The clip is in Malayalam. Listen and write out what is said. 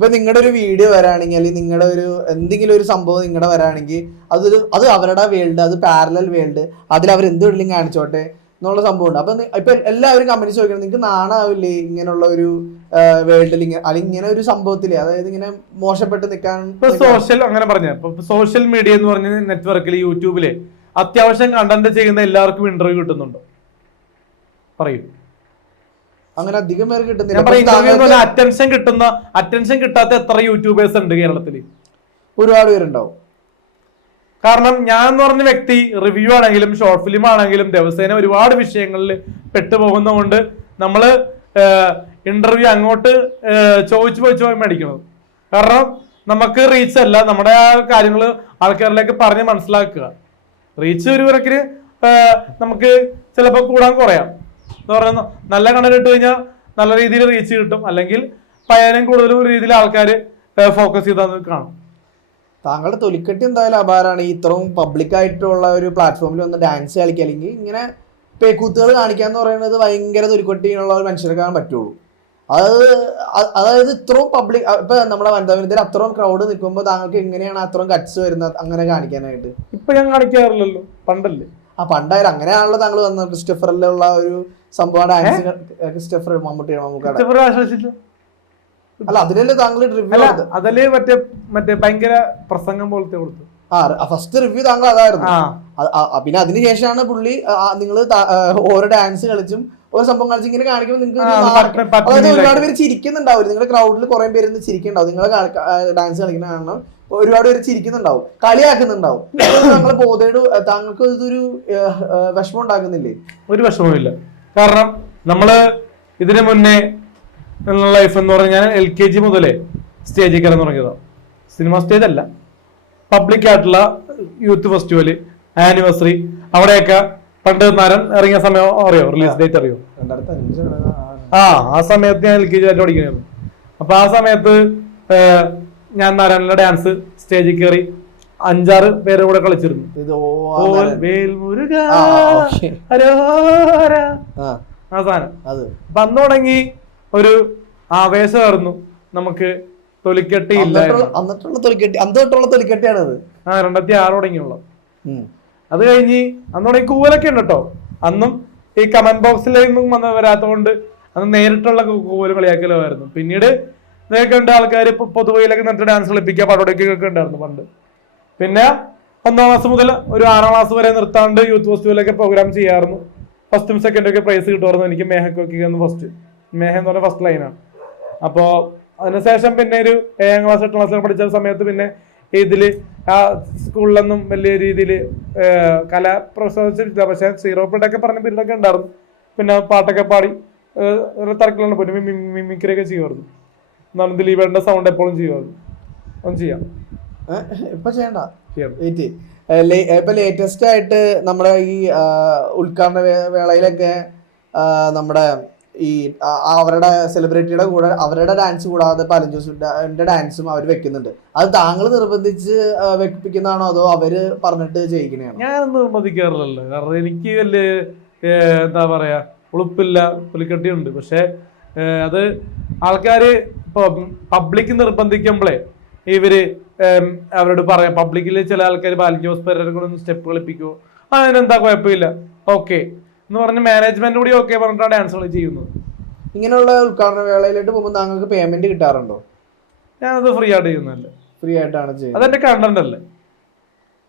ഇപ്പൊ നിങ്ങളുടെ ഒരു വീഡിയോ വരാണെങ്കിൽ അല്ലെങ്കിൽ നിങ്ങളുടെ ഒരു എന്തെങ്കിലും ഒരു സംഭവം നിങ്ങളുടെ വരാണെങ്കിൽ അത് അവരുടെ വേൾഡ്, അത് പാരലൽ വേൾഡ്, അതിൽ അവർ എന്ത് വേണമെങ്കിലും കാണിച്ചോട്ടെ എന്നുള്ള സംഭവം ഉണ്ട്. അപ്പൊ ഇപ്പൊ എല്ലാവരും കമന്റ് ചോദിക്കണം, നിങ്ങൾക്ക് നാണാവില്ലേ ഇങ്ങനെയുള്ള ഒരു വേൾഡിൽ അല്ലെങ്കിൽ ഇങ്ങനെ ഒരു സംഭവത്തില്, അതായത് ഇങ്ങനെ മോശപ്പെട്ട് നിൽക്കാൻ. സോഷ്യൽ അങ്ങനെ പറഞ്ഞ സോഷ്യൽ മീഡിയ എന്ന് പറഞ്ഞ നെറ്റ്വർക്കിൽ യൂട്യൂബില് അത്യാവശ്യം കണ്ടന്റ് ചെയ്യുന്ന എല്ലാവർക്കും ഇന്റർവ്യൂ കിട്ടുന്നുണ്ടോ? പറയൂ. അങ്ങനെ അധികം പേര് കിട്ടുന്നില്ല. അറ്റൻഷൻ കിട്ടാത്ത എത്ര യൂട്യൂബേഴ്സ് ഉണ്ട് കേരളത്തില്? ഒരുപാട് പേരുണ്ടാവും. കാരണം ഞാൻ എന്ന് പറഞ്ഞ വ്യക്തി റിവ്യൂ ആണെങ്കിലും ഷോർട്ട് ഫിലിം ആണെങ്കിലും ദിവസേന ഒരുപാട് വിഷയങ്ങളിൽ പെട്ടുപോകുന്നതുകൊണ്ട് നമ്മള് ഇന്റർവ്യൂ അങ്ങോട്ട് ചോദിച്ചു പോയി മേടിക്കുന്നത്. കാരണം നമുക്ക് റീച്ച് അല്ല, നമ്മുടെ ആ കാര്യങ്ങൾ ആൾക്കാരിലേക്ക് പറഞ്ഞ് മനസ്സിലാക്കുക. റീച്ച് ഒരു കണക്കിന് നമുക്ക് ചിലപ്പോൾ കൂടാൻ കുറയാം എന്ന് പറയുന്നത്. നല്ല കണ്ടന്റ് ഇട്ട് കഴിഞ്ഞാൽ നല്ല രീതിയിൽ റീച്ച് കിട്ടും, അല്ലെങ്കിൽ പയ്യനും കൂടുതലും രീതിയിൽ ആൾക്കാർ ഫോക്കസ് ചെയ്താൽ കാണും. താങ്കളുടെ തൊലിക്കെട്ടി എന്തായാലും അപാരാണ്. ഇത്രയും പബ്ലിക് ആയിട്ടുള്ള ഒരു പ്ലാറ്റ്ഫോമിൽ വന്ന് ഡാൻസ് കളിക്കുക അല്ലെങ്കിൽ ഇങ്ങനെ പേക്കൂത്തുകൾ കാണിക്കാന്ന് പറയുന്നത് ഭയങ്കര തൊലിക്കെട്ടിയുള്ള ഒരു മനുഷ്യർക്കാണ് പറ്റുള്ളൂ. അതായത് ഇത്രയും പബ്ലിക്, ഇപ്പൊ നമ്മുടെ വനിതാവിനത്തിൽ അത്രയും ക്രൗഡ് നിൽക്കുമ്പോൾ താങ്കൾക്ക് എങ്ങനെയാണ് അത്രയും കട്ട്സ് വരുന്നത് അങ്ങനെ കാണിക്കാനായിട്ട്? ഇപ്പൊ ഞാൻ കാണിക്കാറില്ലല്ലോ, പണ്ടല്ലേ. പണ്ടായാലും അങ്ങനെയാണല്ലോ താങ്കൾ വന്നത്. ക്രിസ്റ്റഫറിലുള്ള ഒരു സംഭവം ഡാൻസ്, ക്രിസ്റ്റഫർ മമ്മൂട്ടിയാണ്. അല്ല അതിലല്ലേ താങ്കൾ റിവ്യൂ? അതല്ലേ മറ്റേ ഭയങ്കര പ്രസംഗം പോലത്തെ കൊടുത്തു. ഫസ്റ്റ് റിവ്യൂ താങ്കൾ അതായിരുന്നു. പിന്നെ അതിനുശേഷമാണ് പുള്ളി നിങ്ങൾ ഓരോ ഡാൻസ് കളിച്ചും ഓരോ സംഭവം കളിച്ച് ഇങ്ങനെ കാണിക്കുമ്പോൾ നിങ്ങൾക്ക് അതായത് ഒരുപാട് പേര് ചിരിക്കുന്നുണ്ടാവും. നിങ്ങളുടെ ക്രൗഡിൽ കുറെ പേര് ചിരിക്കുന്നുണ്ടാവും. നിങ്ങൾ ഡാൻസ് കളിക്കുന്ന കാണണം, ഒരുപാട് പേര് ചിരിക്കുന്നുണ്ടാവും, കളിയാക്കുന്നുണ്ടാവും. താങ്കൾ ബോധേട് താങ്കൾക്ക് ഇതൊരു വിഷമം ഉണ്ടാക്കുന്നില്ലേ? ഒരു വിഷമമില്ല. കാരണം നമ്മള് ഇതിനു മുന്നേ ലൈഫ് എന്ന് പറഞ്ഞാൽ LKG മുതലേ സ്റ്റേജിൽ കയറാൻ തുടങ്ങിയതാണ്. സിനിമ സ്റ്റേജ് അല്ല, പബ്ലിക് ആയിട്ടുള്ള യൂത്ത് ഫെസ്റ്റിവല്, ആനിവേഴ്സറി, അവിടെയൊക്കെ പണ്ട് നരൻ ഇറങ്ങിയ സമയം അറിയോ? റിലീസ് ഡേറ്റ് അറിയോ? 2005. ആ സമയത്ത് ഞാൻ LKG ആയിട്ട് പഠിക്കുന്നത്. അപ്പൊ ആ സമയത്ത് ഞാൻ നരനിലെ ഡാൻസ് സ്റ്റേജിൽ കയറി 5-6 പേരെ കൂടെ കളിച്ചിരുന്നു. ആ സാധനം അപ്പൊ അന്ന് തുടങ്ങി ഒരു ആവേശമായിരുന്നു നമുക്ക്. തൊലിക്കെട്ടി ഇല്ല, 2006 തുടങ്ങിയുള്ള. അത് കഴിഞ്ഞ് അന്ന് തുടങ്ങി കൂവലൊക്കെ ഉണ്ട് കേട്ടോ. അന്നും ഈ കമന്റ് ബോക്സിലേക്കും വരാത്തതുകൊണ്ട് അന്ന് നേരിട്ടുള്ള കൂവല് കളിയാക്കലുമായിരുന്നു. പിന്നീട് ഇതൊക്കെ ഉണ്ട് ആൾക്കാർ ഇപ്പൊ പൊതുവയിലൊക്കെ നിന്നിട്ട് ഡാൻസ് കളിപ്പിക്കുക, പടവടക്കൊക്കെ ഉണ്ടായിരുന്നു പണ്ട്. പിന്നെ 1ാം ക്ലാസ് മുതൽ ഒരു 6ാം ക്ലാസ് വരെ നിർത്താണ്ട് യൂത്ത് ഫെസ്റ്റിവലൊക്കെ പ്രോഗ്രാം ചെയ്യാറുന്നു. ഫസ്റ്റും സെക്കൻഡും ഒക്കെ പ്രൈസ് കിട്ടുമായിരുന്നു. എനിക്ക് മേഹക്കൊക്കെ ഫസ്റ്റ്, മേഹ എന്ന് പറഞ്ഞ ഫസ്റ്റ് ലൈനാണ്. അപ്പോൾ അതിനുശേഷം പിന്നെ ഒരു 7ാം ക്ലാസ് 8ാം ക്ലാസ്സിൽ പഠിച്ച സമയത്ത് പിന്നെ ഇതിൽ ആ സ്കൂളിലൊന്നും വലിയ രീതിയിൽ കല പ്രൊഫസറിച്ചിട്ടില്ല. പക്ഷെ 0 പീരീഡൊക്കെ പറഞ്ഞ പീരീഡൊക്കെ ഉണ്ടായിരുന്നു. പിന്നെ പാട്ടൊക്കെ പാടി തിരക്കിലാണ് പോയി മിമിക്രിയൊക്കെ ചെയ്യുമായിരുന്നു. എന്നാലും ദിലീപേട്ടൻ്റെ സൗണ്ട് എപ്പോഴും ചെയ്യുമായിരുന്നു. ഒന്നും ചെയ്യാം, ഇപ്പൊ ചെയ്യണ്ട. ഇപ്പൊ ലേറ്റസ്റ്റ് ആയിട്ട് നമ്മുടെ ഈ ഉദ്ഘാടന വേളയിലൊക്കെ നമ്മുടെ ഈ അവരുടെ സെലിബ്രിറ്റിയുടെ കൂടെ അവരുടെ ഡാൻസ് കൂടാതെ പലൻ ജോസിന്റെ ഡാൻസും അവർ വെക്കുന്നുണ്ട്. അത് താങ്കൾ നിർബന്ധിച്ച് വെപ്പിക്കുന്നതാണോ അതോ അവര് പറഞ്ഞിട്ട് ചെയ്യിക്കണയാണോ? ഞാൻ നിർബന്ധിക്കാറില്ലല്ലോ. കാരണം എനിക്ക് വലിയ എന്താ പറയാ ഉളുപ്പില്ല, പുലിക്കട്ടിയുണ്ട്. പക്ഷെ അത് ആൾക്കാര് ഇപ്പൊ പബ്ലിക് നിർബന്ധിക്കുമ്പോഴേ ഇവര് അവരോട് പറയാം. പബ്ലിക്കിൽ ചില ആൾക്കാർ ബാലൻ ജോസ് പെരേര കൂടെ ഒന്ന് സ്റ്റെപ്പ് കളിപ്പിക്കുമോ, അതിനെന്താ കുഴപ്പമില്ല, ഓക്കെ എന്ന് പറഞ്ഞ് മാനേജ്മെന്റ് കൂടി ഓക്കെ പറഞ്ഞിട്ടാണ് ഡാൻസുകൾ ചെയ്യുന്നത്. ഇങ്ങനെയുള്ള ഉദ്ഘാടന വേളയിലോട്ട് പോകുമ്പോൾ താങ്കൾക്ക് പേയ്മെന്റ് കിട്ടാറുണ്ടോ? ഞാനത് ഫ്രീ ആയിട്ട് ചെയ്യുന്നതല്ലേ. ഫ്രീ ആയിട്ടാണ് ചെയ്യുന്നത്. അതെന്റെ കണ്ടന്റ് അല്ലേ.